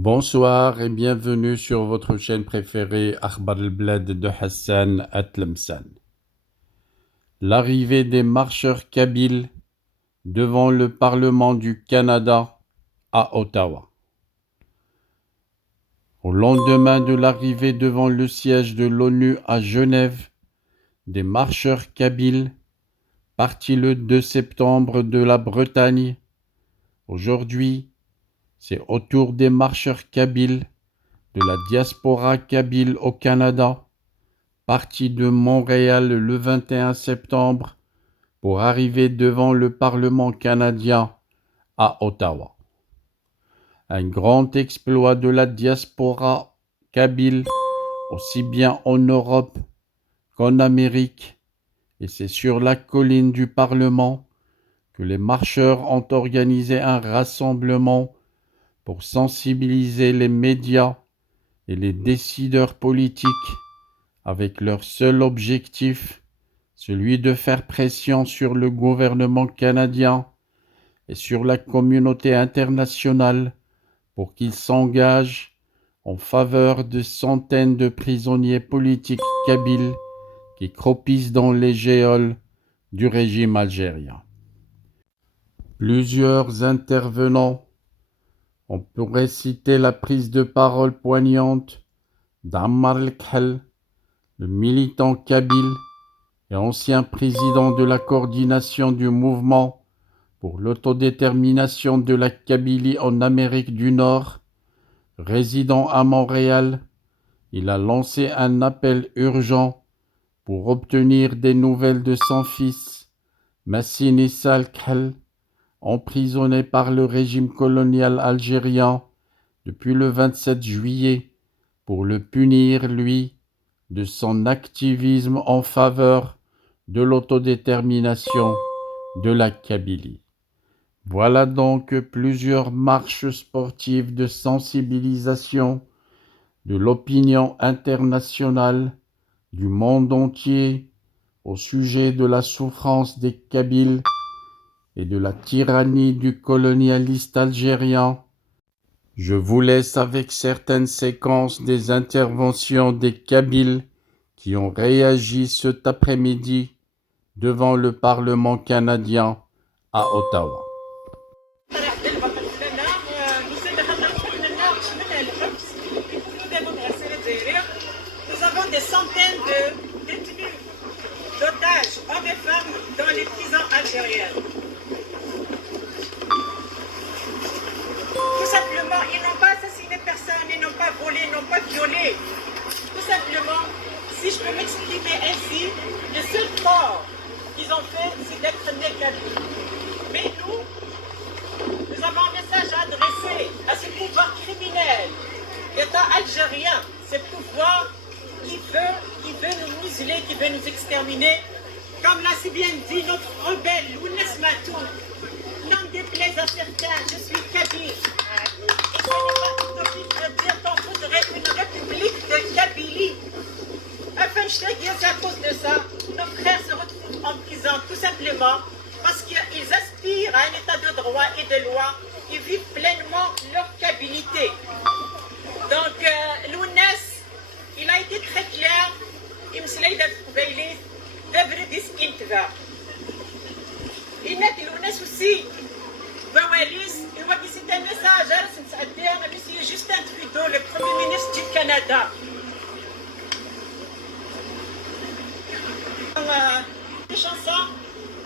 Bonsoir et bienvenue sur votre chaîne préférée Akhbar al-Blad de Hassan Atlemsan. L'arrivée des marcheurs kabyles devant le Parlement du Canada à Ottawa. Au lendemain de l'arrivée devant le siège de l'ONU à Genève, des marcheurs kabyles partis le 2 septembre de la Bretagne, aujourd'hui, c'est au tour des marcheurs kabyles de la diaspora kabyle au Canada, partis de Montréal le 21 septembre pour arriver devant le Parlement canadien à Ottawa. Un grand exploit de la diaspora kabyle, aussi bien en Europe qu'en Amérique, et c'est sur la colline du Parlement que les marcheurs ont organisé un rassemblement pour sensibiliser les médias et les décideurs politiques avec leur seul objectif, celui de faire pression sur le gouvernement canadien et sur la communauté internationale pour qu'il s'engage en faveur de centaines de prisonniers politiques kabyles qui croupissent dans les geôles du régime algérien. Plusieurs intervenants, on pourrait citer la prise de parole poignante d'Ammar El-Khahl, le militant kabyle et ancien président de la coordination du mouvement pour l'autodétermination de la Kabylie en Amérique du Nord, résidant à Montréal. Il a lancé un appel urgent pour obtenir des nouvelles de son fils, Massine Issa El-Khahl, emprisonné par le régime colonial algérien depuis le 27 juillet, pour le punir, lui, de son activisme en faveur de l'autodétermination de la Kabylie. Voilà donc plusieurs marches sportives de sensibilisation de l'opinion internationale, du monde entier, au sujet de la souffrance des Kabyles et de la tyrannie du colonialiste algérien. Je vous laisse avec certaines séquences des interventions des Kabyles qui ont réagi cet après-midi devant le Parlement canadien à Ottawa. Nous avons des centaines de détenus, d'otages, hommes et femmes, dans les prisons algériennes. Tout simplement, ils n'ont pas assassiné personne, ils n'ont pas volé, ils n'ont pas violé. Tout simplement, si je peux m'exprimer ainsi, le seul tort qu'ils ont fait, c'est d'être négligés. Mais nous avons un message à adresser à ce pouvoir criminel, l'État algérien, ce pouvoir qui veut nous museler, qui veut nous exterminer. Comme l'a si bien dit notre rebelle Lounès Matou, n'en déplaise à certains, je suis kabyle. Et ce n'est pas utopique de dire qu'on voudrait une république de Kabylie. C'est à cause de ça, nos frères se retrouvent en prison, tout simplement parce qu'ils aspirent à un état de droit et de loi, ils vivent pleinement leur kabilité. Donc, Lounès, il a été très clair, il me semble il n'est Lounès aussi, c'est un message à M. Justin Trudeau, le Premier ministre du Canada. Chanson,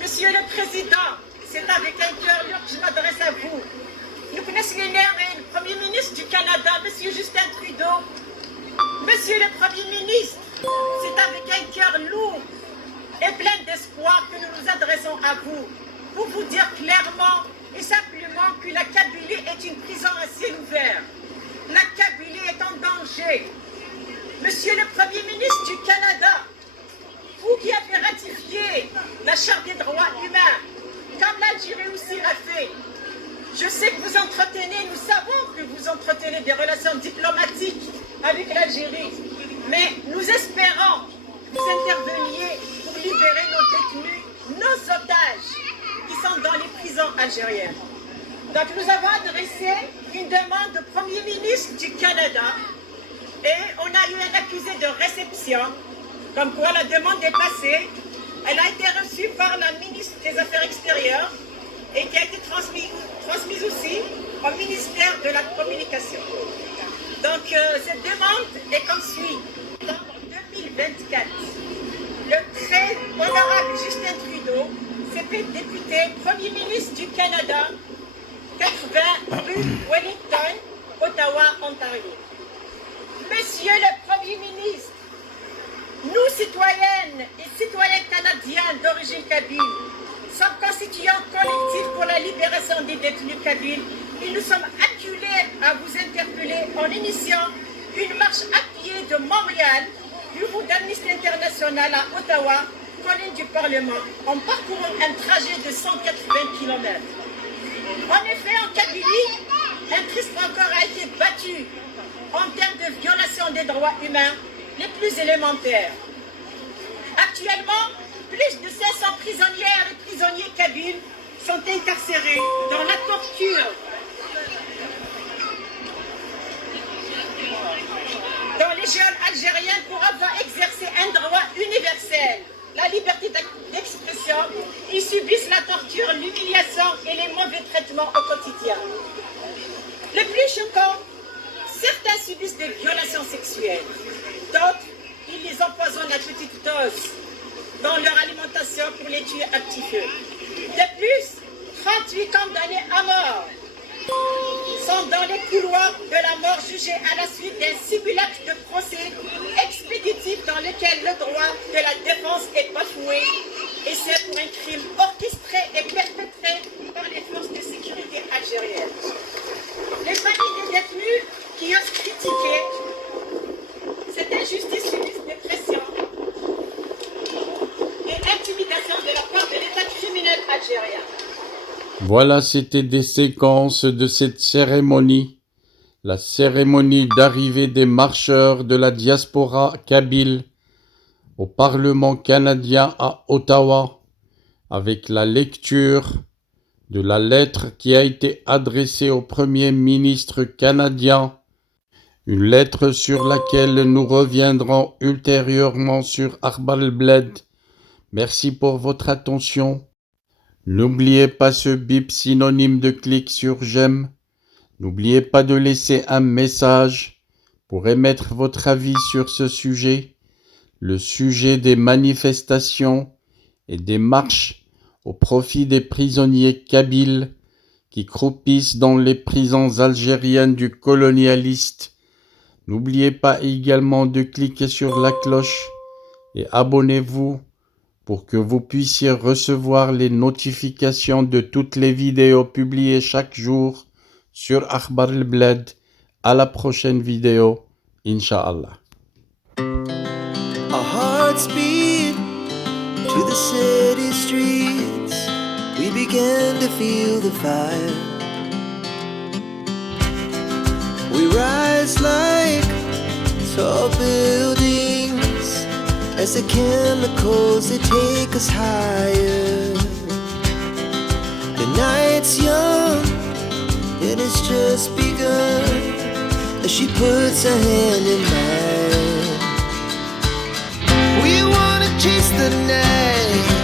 Monsieur le Président, c'est avec un cœur lourd que je m'adresse à vous. Nous connaissons le Premier ministre du Canada, Monsieur Justin Trudeau. Monsieur le Premier ministre, c'est avec un cœur lourd et plein d'espoir que nous nous adressons à vous pour vous dire clairement et simplement que la Kabylie est une prison à ciel ouvert. La Kabylie est en danger. Monsieur le Premier ministre du Canada, vous qui avez ratifié la Charte des droits humains, comme l'Algérie aussi l'a fait, je sais que vous entretenez, nous savons que vous entretenez des relations diplomatiques avec l'Algérie, mais nous espérons que vous interveniez pour libérer nos détenus, nos otages qui sont dans les prisons algériennes. Donc nous avons adressé une demande au Premier ministre du Canada et on a eu un accusé de réception, comme quoi la demande est passée. Elle a été reçue par la ministre des Affaires extérieures et qui a été transmise aussi au ministère de la Communication. Donc cette demande est comme suit. En 2024, le très honorable Justin Trudeau s'est fait député Premier ministre du Canada, 80 rue Wellington, Ottawa, Ontario. Monsieur le Premier ministre, nous, citoyennes et citoyens canadiens d'origine kabyle, sommes constituants collectifs pour la libération des détenus kabyles et nous sommes acculés à vous interpeller en initiant une marche à pied de Montréal, bureau d'Amnesty International à Ottawa, colline du Parlement, en parcourant un trajet de 180 km. En effet, en Kabylie, un triste record a été battu en termes de violation des droits humains les plus élémentaires. Actuellement, plus de 500 prisonnières et prisonniers kabyles sont incarcérés dans la torture, dans les geôles algériennes pour avoir exercé un droit universel, la liberté d'expression. Ils subissent la torture, l'humiliation et les mauvais traitements au quotidien. Le plus choquant, certains subissent des violations sexuelles, d'autres, ils les empoisonnent à petite dose dans leur alimentation pour les tuer à petit feu. De plus, 38 condamnés à mort sont dans les couloirs de la mort jugés à la suite d'un simulacre de procès expéditif dans lequel le droit de la défense est bafoué, et c'est pour un crime orchestré et perpétré par les forces de sécurité algériennes. Les familles des détenus qui osent critiquer cette injustice subissent des pressions et intimidations de la part de l'État criminel algérien. Voilà, c'était des séquences de cette cérémonie, la cérémonie d'arrivée des marcheurs de la diaspora kabyle au Parlement canadien à Ottawa, avec la lecture de la lettre qui a été adressée au Premier ministre canadien, une lettre sur laquelle nous reviendrons ultérieurement sur Akhbar al-Bled. Merci pour votre attention. N'oubliez pas ce bip synonyme de clic sur j'aime. N'oubliez pas de laisser un message pour émettre votre avis sur ce sujet, le sujet des manifestations et des marches au profit des prisonniers kabyles qui croupissent dans les prisons algériennes du colonialiste. N'oubliez pas également de cliquer sur la cloche et abonnez-vous pour que vous puissiez recevoir les notifications de toutes les vidéos publiées chaque jour sur Akhbar al-Bled. À la prochaine vidéo, Inch'Allah. Our hearts beat to the city streets. We began to feel the fire. We rise like tall buildings as the chemicals, they take us higher. The night's young and it's just begun as she puts her hand in mine. We wanna chase the night